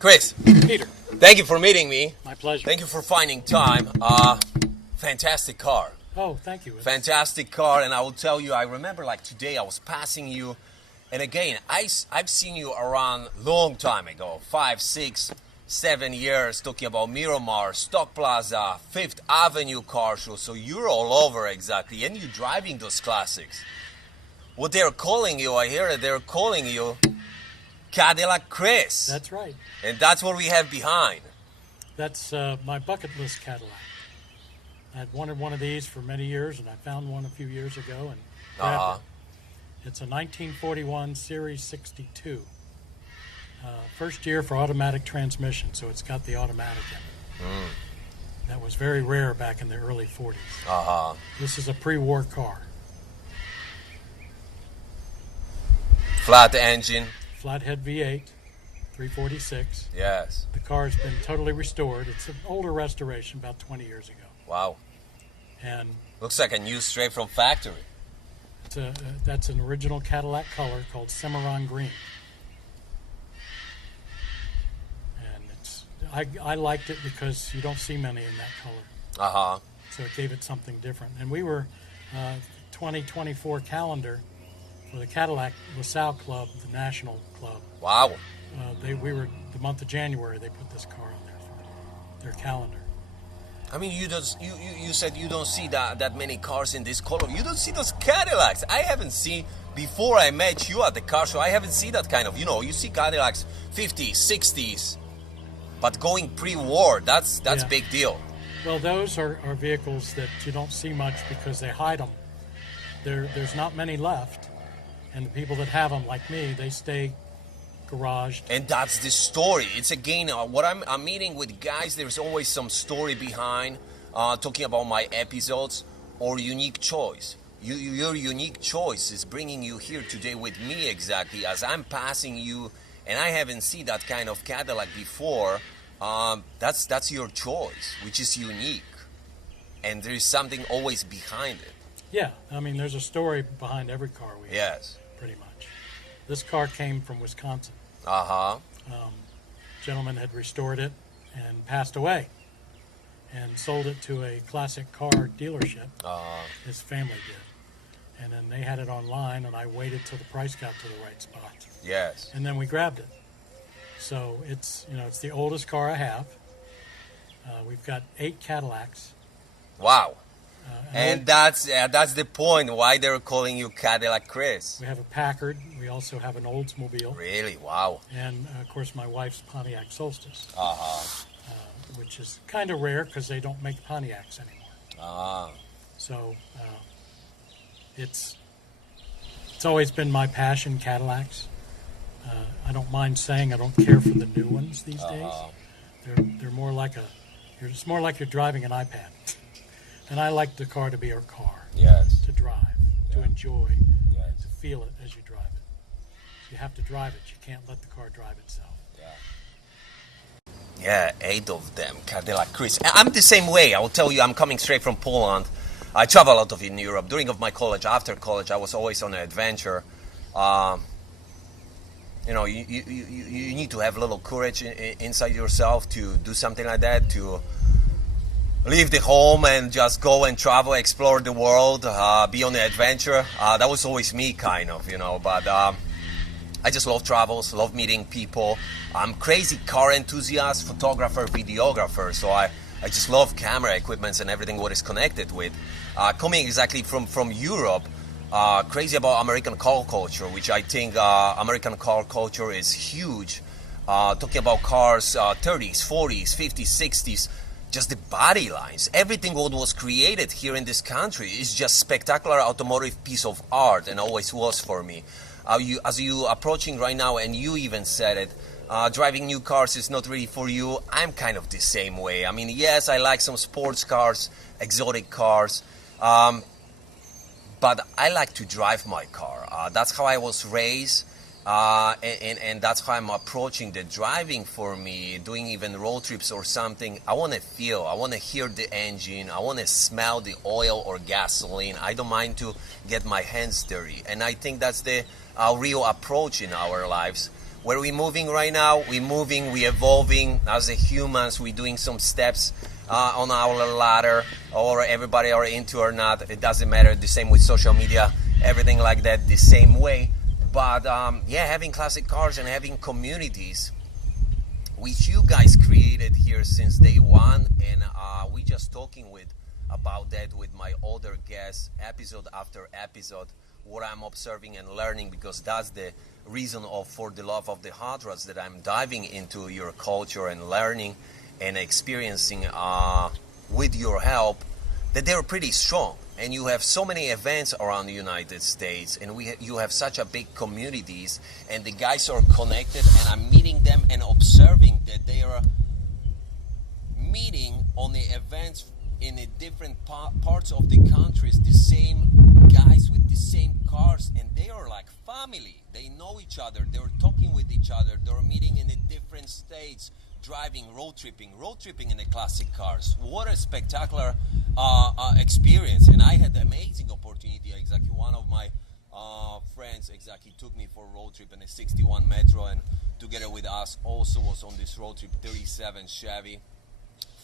Chris, Peter. thank you for meeting me. My pleasure. Thank you for finding time. Fantastic car. Oh, thank you. Fantastic car, and I will tell you, I remember like today I was passing you, and again, I've seen you around long time ago, 5, 6, 7 years, talking about Miramar, Stock Plaza, Fifth Avenue car show, so you're all over exactly, and you're driving those classics. What they're calling you, I hear that they're calling you Cadillac Chris. That's right. And that's what we have behind. That's my bucket list Cadillac. I'd wanted one of these for many years, and I found one a few years ago and grabbed it. It's a 1941 Series 62. First year for automatic transmission, so it's got the automatic in it. That was very rare back in the early 40s. This is a pre-war car. Flat engine. Flathead V8, 346. Yes. The car's been totally restored. It's an older restoration, about 20 years ago. Wow. And looks like a new straight from factory. That's an original Cadillac color called Cimarron Green. And I liked it because you don't see many in that color. So it gave it something different. And we were 2024 calendar for the Cadillac LaSalle Club, the national club. Wow. We were the month of January. They put this car on there for their calendar. I mean, you said you don't see that many cars in this color. You don't see those Cadillacs. I haven't seen, before I met you at the car show, I haven't seen that kind of, you see Cadillacs 50s, 60s, but going pre-war, that's big deal. Well, those are vehicles that you don't see much because they hide them. There's not many left, and the people that have them, like me, they stay garaged. And that's the story. It's again what I'm meeting with guys. There's always some story behind talking about my episodes or unique choice. Your unique choice is bringing you here today with me exactly as I'm passing you, and I haven't seen that kind of Cadillac before. That's your choice, which is unique, and there is something always behind it. Yeah, I mean, there's a story behind every car we have. Yes. Pretty much. This car came from Wisconsin. Gentleman had restored it and passed away and sold it to a classic car dealership. His family did. And then they had it online, and I waited till the price got to the right spot. Yes. And then we grabbed it. So it's the oldest car I have. We've got 8 Cadillacs. Wow. And that's the point why they're calling you Cadillac Chris. We have a Packard. We also have an Oldsmobile. Really? Wow. And, of course, my wife's Pontiac Solstice, which is kind of rare because they don't make Pontiacs anymore. So it's always been my passion, Cadillacs. I don't mind saying I don't care for the new ones these days. They're more like it's more like you're driving an iPad. And I like the car to be a car. Yes. To drive, to enjoy, Yes. to feel it as you drive it. You have to drive it. You can't let the car drive itself. Yeah, 8 of them, Cadillac Chris. I'm the same way. I will tell you, I'm coming straight from Poland. I travel a lot of in Europe. During of my college, after college, I was always on an adventure. You need to have a little courage inside yourself to do something like that, to leave the home and just go and travel, explore the world, be on an adventure. That was always me, kind of, but I just love travels, love meeting people. I'm crazy car enthusiast, photographer, videographer, so I just love camera equipments and everything what is connected with. Coming exactly from Europe, crazy about American car culture, which I think American car culture is huge. Talking about cars, 30s, 40s, 50s, 60s, just the body lines, everything what was created here in this country is just spectacular automotive piece of art, and always was for me. As you approaching right now, and you even said it, driving new cars is not really for you. I'm kind of the same way. I mean, yes, I like some sports cars, exotic cars, but I like to drive my car. That's how I was raised. And that's how I'm approaching the driving for me, doing even road trips or something. I want to feel, I want to hear the engine, I want to smell the oil or gasoline. I don't mind to get my hands dirty. And I think that's the real approach in our lives. where we moving right now? We moving, we evolving as a humans. We doing some steps on our ladder, or everybody are into or not. It doesn't matter. The same with social media, everything like that, the same way. But yeah, having classic cars and having communities, which you guys created here since day one, and we just talking about that with my other guests, episode after episode, what I'm observing and learning, because that's the reason for the love of the hot rods, that I'm diving into your culture and learning and experiencing with your help, that they're pretty strong. And you have so many events around the United States, and you have such a big communities, and the guys are connected, and I'm meeting them and observing that they are meeting on the events in the different parts of the countries, the same guys with the same cars, and they are like family. They know each other, they're talking with each other, they're meeting in the different states, driving, road tripping in the classic cars. What a spectacular experience. And I had the amazing opportunity. Exactly, one of my friends exactly took me for a road trip in a 61 Metro, and together with us also was on this road trip 37 Chevy,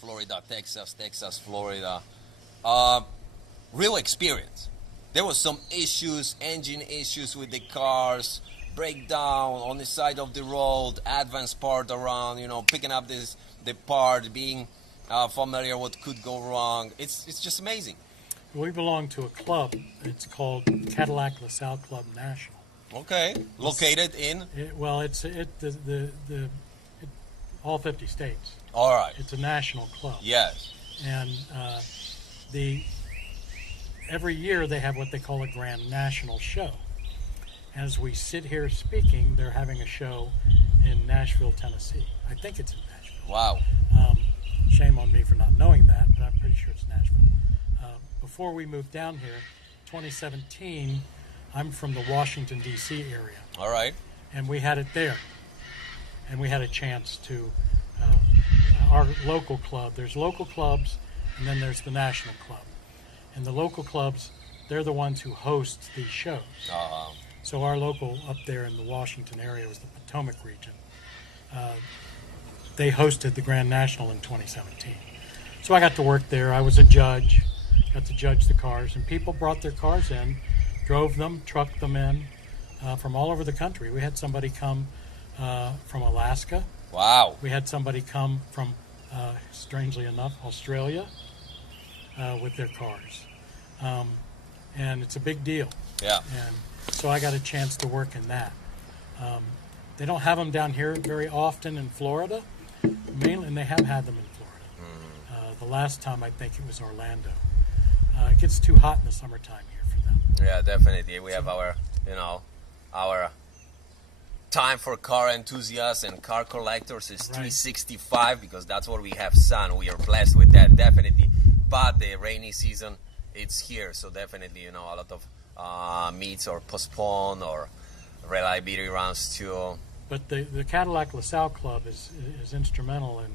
Florida, Texas, Florida. Real experience. There was some issues, engine issues with the cars, breakdown on the side of the road, advanced part around, picking up the part, being familiar what could go wrong. It's just amazing. We belong to a club. It's called Cadillac LaSalle Club National. Okay, located in? All 50 states. All right. It's a national club. Yes. And every year they have what they call a Grand National Show. As we sit here speaking, they're having a show in Nashville, Tennessee. I think it's in Nashville. Wow. Shame on me for not knowing that, but I'm pretty sure it's Nashville. Before we moved down here, 2017, I'm from the Washington, D.C. area. All right. And we had it there. And we had a chance to, our local club, there's local clubs, and then there's the national club. And the local clubs, they're the ones who host these shows. Uh-huh. So our local up there in the Washington area was the Potomac region. They hosted the Grand National in 2017. So I got to work there. I was a judge, got to judge the cars, and people brought their cars in, drove them, trucked them in from all over the country. We had somebody come from Alaska. Wow. We had somebody come from, strangely enough, Australia with their cars. And it's a big deal. Yeah. And so I got a chance to work in that. They don't have them down here very often in Florida, mainly, and they have had them in Florida. The last time I think it was Orlando. It gets too hot in the summertime here for them. Yeah, definitely. We have our time for car enthusiasts and car collectors is 365, because that's what we have sun. We are blessed with that, definitely. But the rainy season, it's here, so definitely, a lot of meets or postpone or reliability rounds too. But the Cadillac LaSalle Club is instrumental in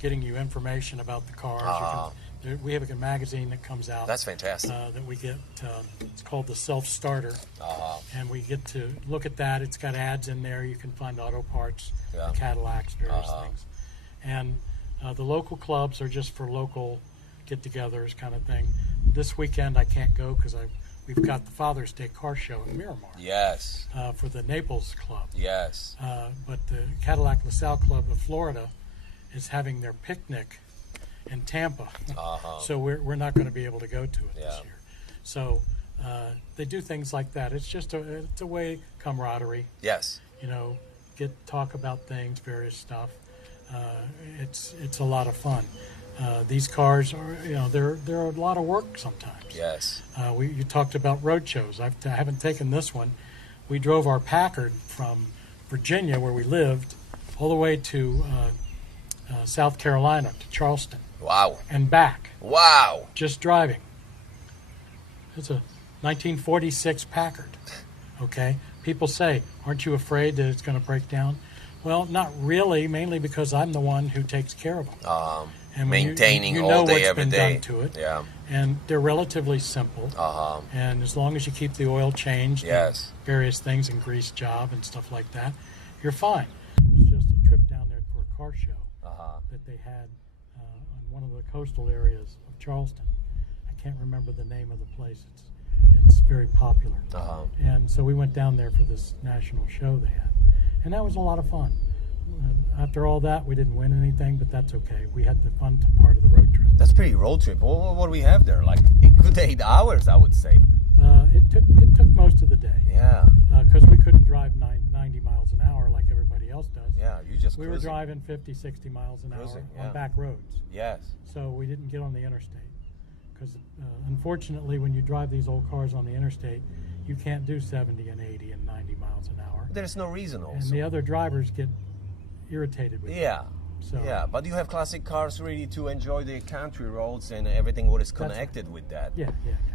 getting you information about the cars. We have a magazine that comes out. That's fantastic. That we get. It's called the Self Starter, and we get to look at that. It's got ads in there. You can find auto parts, Cadillacs, various things, and the local clubs are just for local get-togethers kind of thing. This weekend I can't go because we've got the Father's Day car show in Miramar. Yes. For the Naples Club. Yes. But the Cadillac LaSalle Club of Florida is having their picnic in Tampa. So we're not going to be able to go to it this year. So they do things like that. It's just it's a way camaraderie. Yes. Talk about things, various stuff. It's a lot of fun. These cars are, they're a lot of work sometimes. Yes. You talked about road shows. I haven't taken this one. We drove our Packard from Virginia, where we lived, all the way to South Carolina, to Charleston. Wow. And back. Wow. Just driving. It's a 1946 Packard. Okay? People say, aren't you afraid that it's going to break down? Well, not really, mainly because I'm the one who takes care of them. And maintaining you all know day, what's every been day. done to it. Yeah. And they're relatively simple. And as long as you keep the oil changed, yes, various things, and grease job and stuff like that, you're fine. It was just a trip down there for a car show that they had on one of the coastal areas of Charleston. I can't remember the name of the place. It's very popular. And so we went down there for this national show they had. And that was a lot of fun. After all that, we didn't win anything, but that's okay. We had the fun part of the road trip. That's pretty road trip. What do we have there? Like a good 8 hours, I would say. It took most of the day. Yeah. Because we couldn't drive 90 miles an hour like everybody else does. Yeah, you just We cruising. were driving 50, 60 miles an hour on back roads. Yes. So we didn't get on the interstate. Because unfortunately, when you drive these old cars on the interstate, you can't do 70 and 80 and 90 miles an hour. There's no reason also. And the other drivers get irritated with you. So, yeah, but you have classic cars ready to enjoy the country roads and everything what is connected with that. Yeah.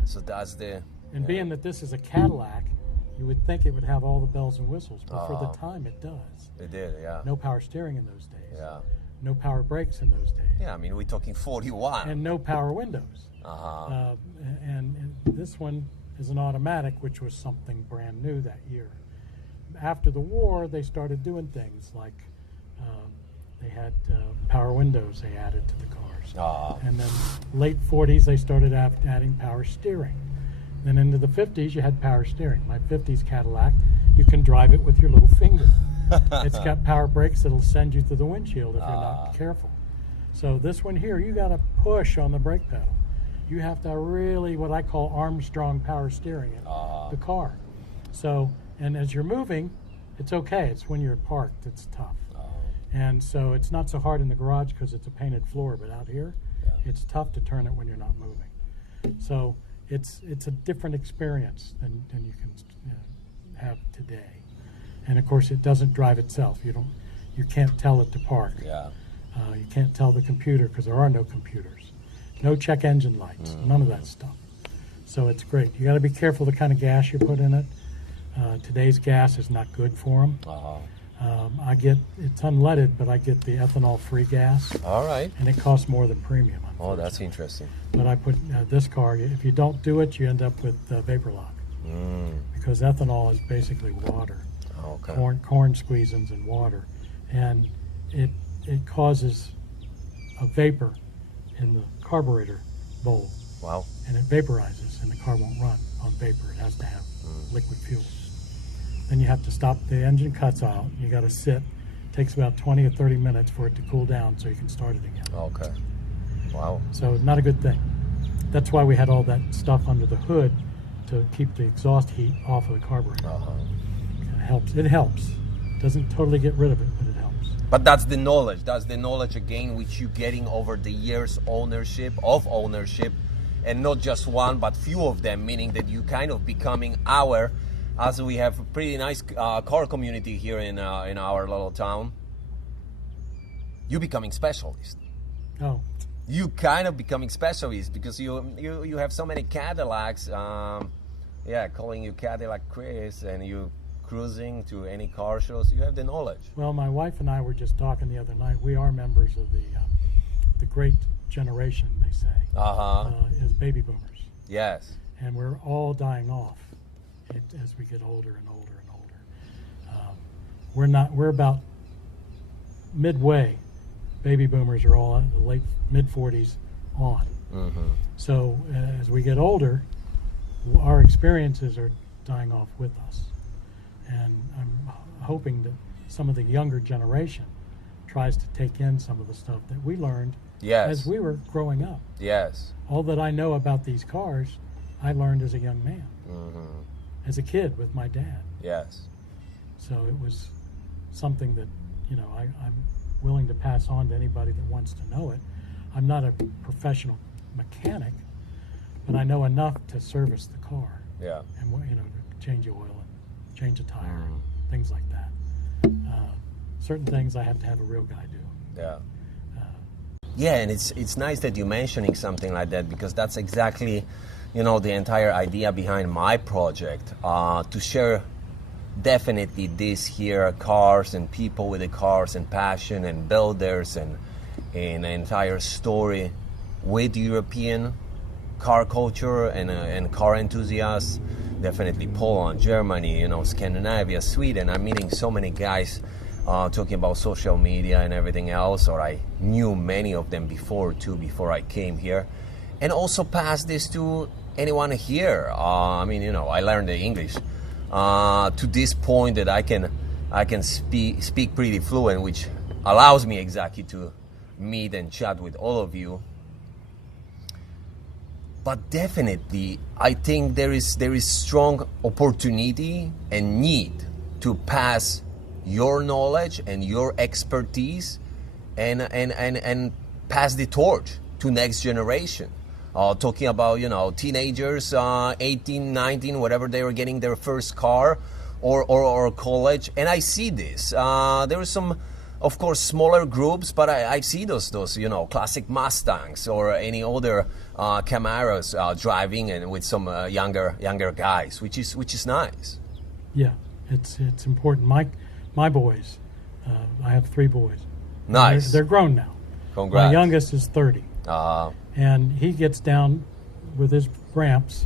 So that's the... And being that this is a Cadillac, you would think it would have all the bells and whistles, but for the time it does. It did, yeah. No power steering in those days. Yeah. No power brakes in those days. Yeah, I mean, we're talking 41. And no power windows. And this one is an automatic, which was something brand new that year. After the war, they started doing things like they had power windows they added to the cars. And then late 40s, they started adding power steering. Then into the 50s, you had power steering. My 50s Cadillac, you can drive it with your little finger. It's got power brakes that'll send you through the windshield if you're not careful. So this one here, you got to push on the brake pedal. You have to really, what I call Armstrong power steering it, the car. So, and as you're moving, it's okay. It's when you're parked that's tough. And so it's not so hard in the garage because it's a painted floor, but out here, it's tough to turn it when you're not moving. So it's a different experience than you can have today. And of course, it doesn't drive itself. You can't tell it to park. Yeah. You can't tell the computer because there are no computers. No check engine lights, none of that stuff. So it's great. You got to be careful the kind of gas you put in it. Today's gas is not good for them. It's unleaded, but I get the ethanol-free gas. All right. And it costs more than premium. Oh, that's interesting. But I put this car, if you don't do it, you end up with vapor lock. Because ethanol is basically water. Okay. Corn squeezins and water. And it causes a vapor in the carburetor bowl. Wow. And it vaporizes, and the car won't run on vapor. It has to have liquid fuel. Then you have to stop. The engine cuts out. You got to sit. It takes about 20 or 30 minutes for it to cool down so you can start it again. Okay. Wow. So not a good thing. That's why we had all that stuff under the hood to keep the exhaust heat off of the carburetor. It helps. It helps. Doesn't totally get rid of it, but it helps. But that's the knowledge. That's the knowledge again, which you're getting over the years ownership, and not just one, but few of them. Meaning that you kind of becoming our, as we have a pretty nice car community here in our little town. You becoming specialist. Oh. You kind of becoming specialist because you have so many Cadillacs. Calling you Cadillac Chris, and you cruising to any car shows. You have the knowledge. Well, my wife and I were just talking the other night. We are members of the great generation, they say, as baby boomers. Yes. And we're all dying off as we get older and older and older. We're about midway. Baby boomers are all in the late mid-40s on. So as we get older, our experiences are dying off with us. And I'm hoping that some of the younger generation tries to take in some of the stuff that we learned as we were growing up. Yes. All that I know about these cars, I learned as a young man, as a kid with my dad. Yes. So it was something that, I'm willing to pass on to anybody that wants to know it. I'm not a professional mechanic, but I know enough to service the car. Yeah. And, to change oil and change a tire and things like that. Certain things I have to have a real guy do. Yeah. Yeah, and it's nice that you're mentioning something like that, because that's exactly, the entire idea behind my project, to share definitely this here cars and people with the cars and passion and builders and an entire story with European car culture and car enthusiasts, definitely Poland, Germany, Scandinavia, Sweden. I'm meeting so many guys talking about social media and everything else, or I knew many of them before I came here, and also pass this to anyone here. I learned the English to this point that I can speak pretty fluent, which allows me exactly to meet and chat with all of you. But definitely, I think there is strong opportunity and need to pass your knowledge and your expertise and pass the torch to next generation. Talking about, teenagers, 18, 19, whatever, they were getting their first car or college. And I see this. There are some, of course, smaller groups, but I see those classic Mustangs or any other Camaros driving and with some younger guys, which is nice. Yeah, it's important. My boys, I have 3 boys. Nice. They're grown now. Congrats. My youngest is 30. And he gets down with his gramps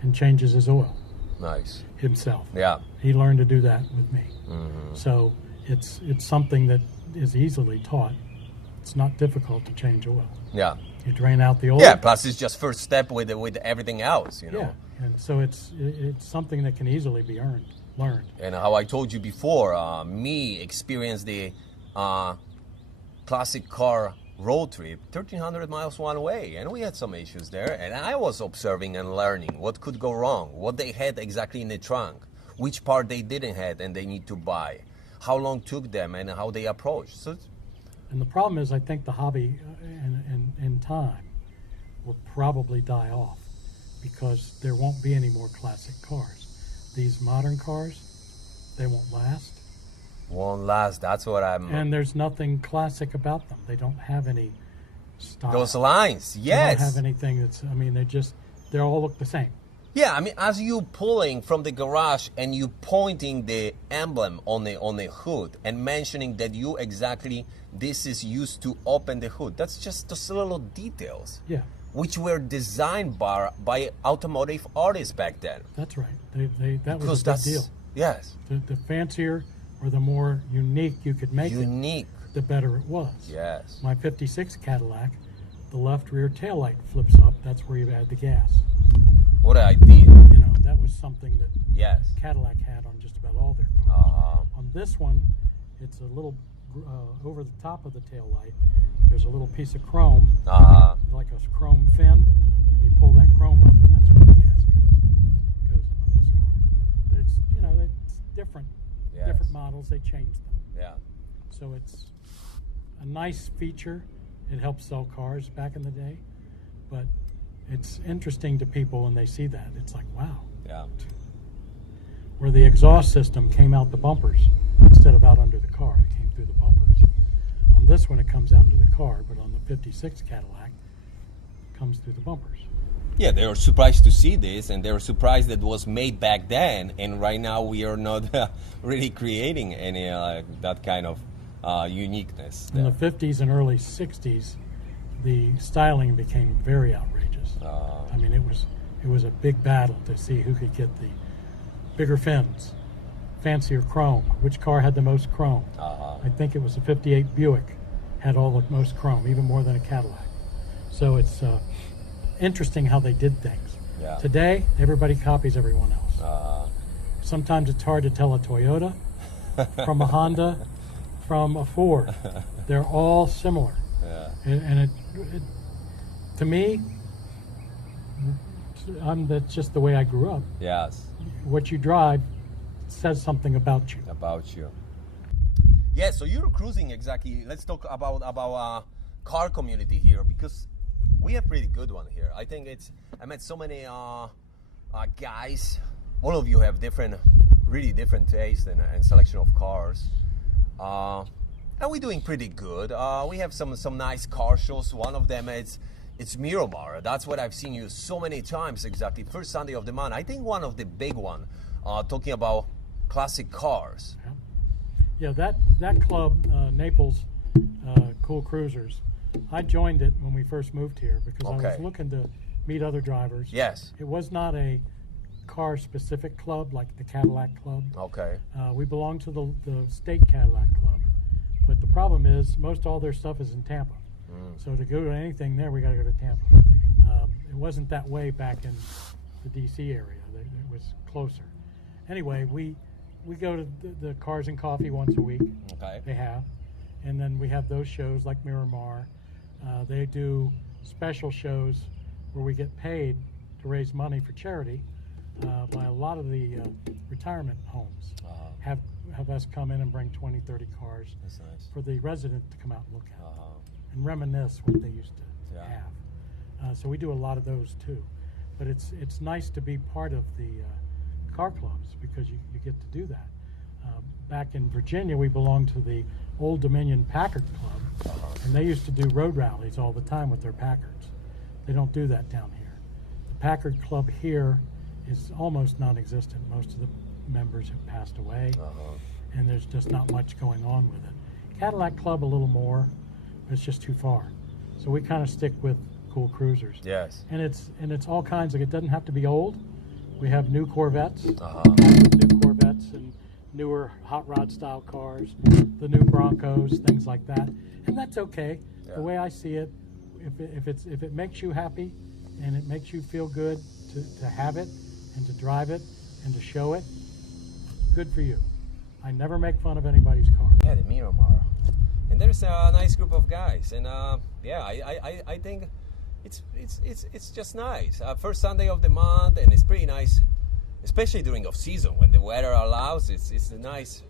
and changes his oil. Nice. Himself. Yeah. He learned to do that with me. Mm-hmm. So it's something that is easily taught. It's not difficult to change oil. Yeah. You drain out the oil. Yeah, plus it's just first step with everything else, Yeah, and so it's something that can easily be learned. And how I told you before, me experienced the classic car road trip, 1,300 miles one way, and we had some issues there, and I was observing and learning what could go wrong, what they had exactly in the trunk, which part they didn't have and they need to buy, how long took them, and how they approached. And the problem is, I think the hobby in time will probably die off because there won't be any more classic cars. These modern cars, they won't last. Won't last, that's what I'm... And there's nothing classic about them. They don't have any style. Those lines, yes. They don't have anything they all look the same. Yeah, as you pulling from the garage and you pointing the emblem on the hood and mentioning that this is used to open the hood. That's just those little details. Yeah. Which were designed by automotive artists back then. That's right. That was a big deal. Yes. The fancier or the more unique you could make it, the better it was. Yes. My 56 Cadillac, the left rear taillight flips up. That's where you add the gas. What an idea. That was something that Cadillac had on just about all their cars. On this one, it's a little over the top of the taillight. There's a little piece of chrome, like a chrome fin, and you pull that chrome up, and that's where the gas goes on this car. But it's different. Yes. Different models, they change them. Yeah. So it's a nice feature. It helps sell cars back in the day, but it's interesting to people when they see that. It's like, wow. Yeah. Where the exhaust system came out the bumpers instead of out under the car. It came through the bumpers. On this one, it comes out under the car, but on the 56 Cadillac, it comes through the bumpers. Yeah, they were surprised to see this, and they were surprised that it was made back then, and right now we are not really creating any that kind of uniqueness. In the 50s and early 60s, the styling became very outrageous. It was a big battle to see who could get the bigger fins, fancier chrome. Which car had the most chrome? I think it was a 58 Buick had all the most chrome, even more than a Cadillac. So it's interesting how they did things. Yeah. Today, everybody copies everyone else. Sometimes it's hard to tell a Toyota from a Honda, from a Ford. They're all similar. Yeah. And it to me, that's just the way I grew up. Yes. What you drive says something about you. Yeah, so you're cruising exactly. Let's talk about car community here, because we have pretty good one here. I think I met so many guys. All of you have really different taste and selection of cars. And we're doing pretty good. We have some nice car shows. One of them it's Miramar. That's what I've seen you so many times exactly. First Sunday of the month. I think one of the big one, talking about classic cars. Yeah, that club, Naples Cool Cruisers, I joined it when we first moved here because I was looking to meet other drivers. Yes. It was not a car-specific club, like the Cadillac Club. Okay. We belong to the state Cadillac Club. But the problem is, most all their stuff is in Tampa. So to go to anything there, we got to go to Tampa. It wasn't that way back in the D.C. area. It was closer. Anyway, we go to the Cars and Coffee once a week. Okay. They have. And then we have those shows like Miramar. They do special shows where we get paid to raise money for charity by a lot of the retirement homes. Have us come in and bring 20, 30 cars. That's nice. For the resident to come out and look at and reminisce what they used to have. So we do a lot of those too. But it's nice to be part of the car clubs because you get to do that. Back in Virginia, we belonged to the Old Dominion Packard Club, and they used to do road rallies all the time with their Packards. They don't do that down here. The Packard Club here is almost non-existent. Most of the members have passed away, and there's just not much going on with it. Cadillac Club a little more, but it's just too far. So we kind of stick with cool cruisers. Yes. And it's all kinds of. It doesn't have to be old. We have new Corvettes, new Corvettes, and newer hot rod style cars, the new Broncos, things like that, and that's okay. The way I see it, if it makes you happy, and it makes you feel good to have it, and to drive it, and to show it, good for you. I never make fun of anybody's car. Yeah, the Miramar, and there's a nice group of guys, and I think it's just nice. First Sunday of the month, and it's pretty nice. Especially during off season when the weather allows, it's nice.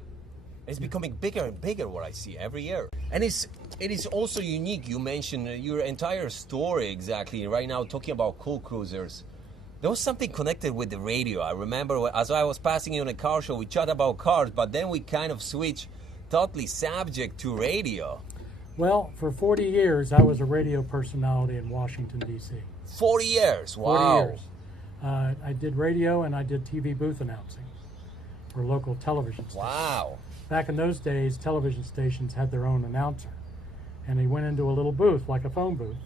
It's becoming bigger and bigger what I see every year. And it is also unique. You mentioned your entire story exactly right now talking about cool cruisers. There was something connected with the radio. I remember as I was passing you on a car show, we chat about cars, but then we kind of switched totally subject to radio. Well, for 40 years, I was a radio personality in Washington, D.C. 40 years, wow. 40 years. I did radio and I did TV booth announcing for local television stations. Wow. Back in those days, television stations had their own announcer. And he went into a little booth, like a phone booth.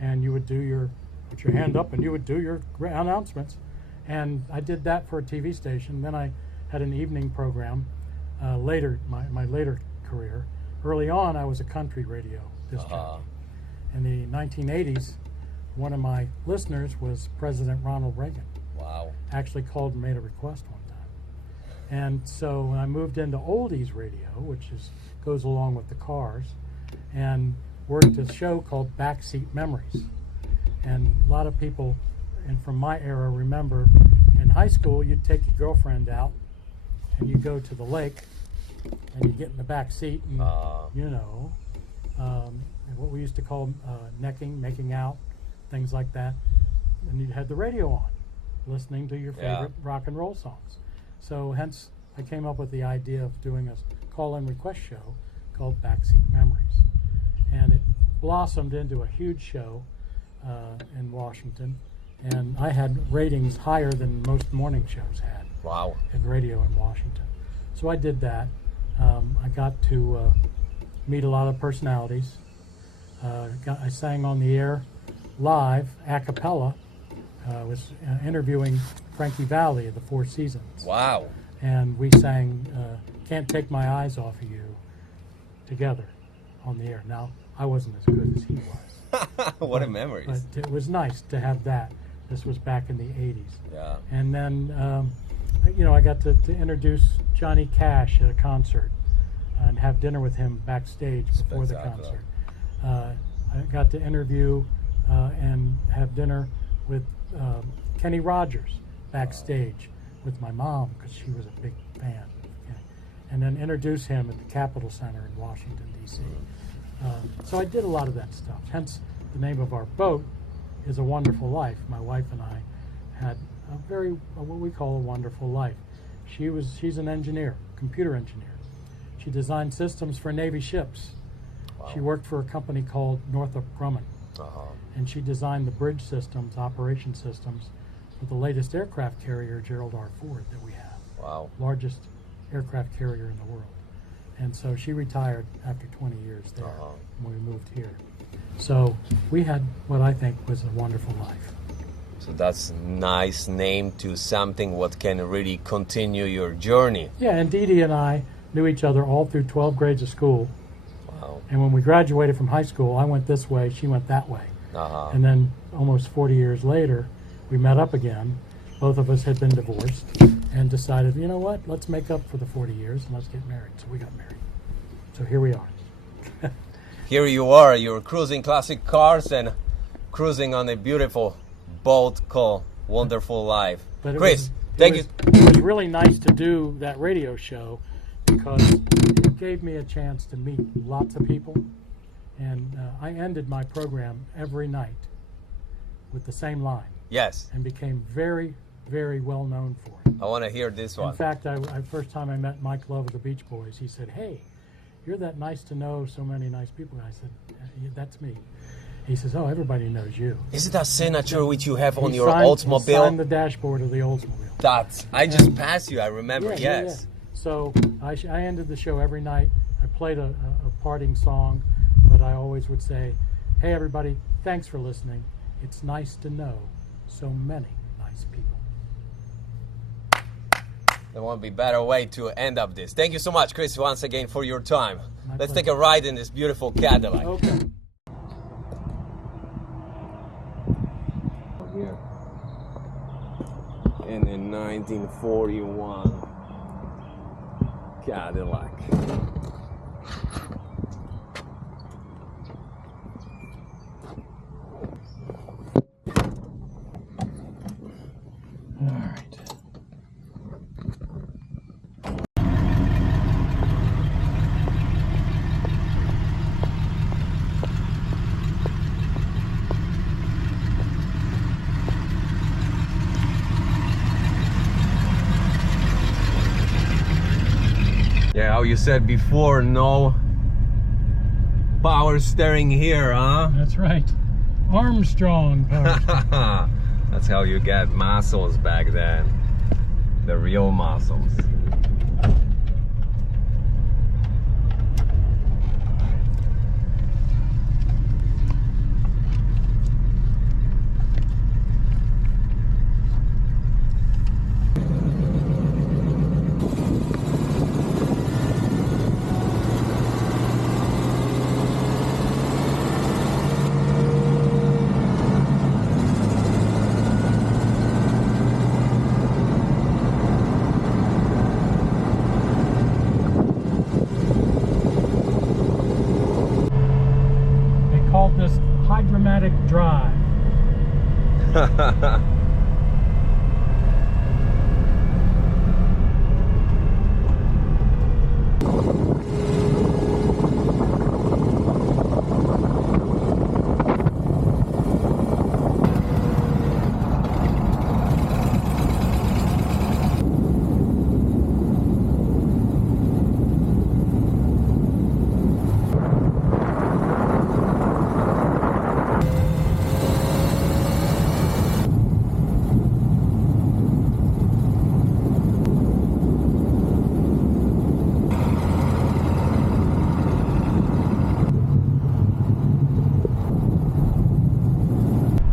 And you would put your hand up and you would do your announcements. And I did that for a TV station. Then I had an evening program later, my later career. Early on, I was a country radio disc jockey. In the 1980s, one of my listeners was President Ronald Reagan. Wow. Actually called and made a request one time. And so when I moved into oldies radio, which goes along with the cars, and worked a show called Backseat Memories. And a lot of people from my era remember in high school, you'd take your girlfriend out and you go to the lake and you get in the back seat and, what we used to call necking, making out, things like that. And you had the radio on, listening to your favorite rock and roll songs. So hence, I came up with the idea of doing a call-in request show called Backseat Memories. And it blossomed into a huge show in Washington. And I had ratings higher than most morning shows had. Wow. In radio in Washington. So I did that. I got to meet a lot of personalities. I sang on the air live, a cappella. Was interviewing Frankie Valli of the Four Seasons. Wow. And we sang Can't Take My Eyes Off of You together on the air. Now, I wasn't as good as he was. What a memory. But it was nice to have that. This was back in the 80s. Yeah. And then, I got to introduce Johnny Cash at a concert and have dinner with him backstage before the concert. I got to interview and have dinner with Kenny Rogers backstage with my mom because she was a big fan. And then introduce him at the Capitol Center in Washington, D.C. So I did a lot of that stuff. Hence, the name of our boat is A Wonderful Life. My wife and I had what we call a wonderful life. She's an engineer, computer engineer. She designed systems for Navy ships. Wow. She worked for a company called Northrop Grumman. And she designed the bridge systems, operation systems, for the latest aircraft carrier, Gerald R. Ford, that we have. Wow. Largest aircraft carrier in the world. And so she retired after 20 years there when we moved here. So we had what I think was a wonderful life. So that's nice name to something what can really continue your journey. Yeah, and Dee Dee and I knew each other all through 12 grades of school. Wow. And when we graduated from high school, I went this way, she went that way. Uh-huh. And then almost 40 years later, we met up again. Both of us had been divorced and decided, you know what, let's make up for the 40 years and let's get married. So we got married. So here we are. Here you are, you're cruising classic cars and cruising on a beautiful boat called Wonderful Life. Chris, thank you. It was really nice to do that radio show because it gave me a chance to meet lots of people. And I ended my program every night with the same line. Yes. And became very, very well known for it. I want to hear this one. In fact, first time I met Mike Love of the Beach Boys, he said, "Hey, you're that nice to know so many nice people." I said, "That's me." He says, "Oh, everybody knows you." Is it a signature which you have on He your signed- Oldsmobile? He signed the dashboard of the Oldsmobile. I just passed you, I remember, Yeah, yes. yeah. So I ended the show every night. I played a parting song, but I always would say, "Hey, everybody, thanks for listening. It's nice to know so many nice people." There won't be a better way to end up this. Thank you so much, Chris, once again for your time. My Let's pleasure. take a ride in this beautiful Cadillac. Okay. Here. In a 1941 Cadillac. All right. Yeah, how you said before, no power steering here, huh? That's right. Armstrong power. That's how you get muscles back then. The real muscles. They called this hydromatic drive.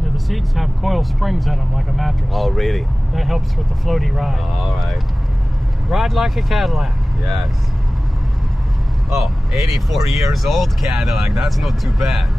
Yeah, the seats have coil springs in them like a mattress. Oh, really? That helps with the floaty ride. All right. Ride like a Cadillac. Yes. Oh, 84 years old Cadillac. That's not too bad.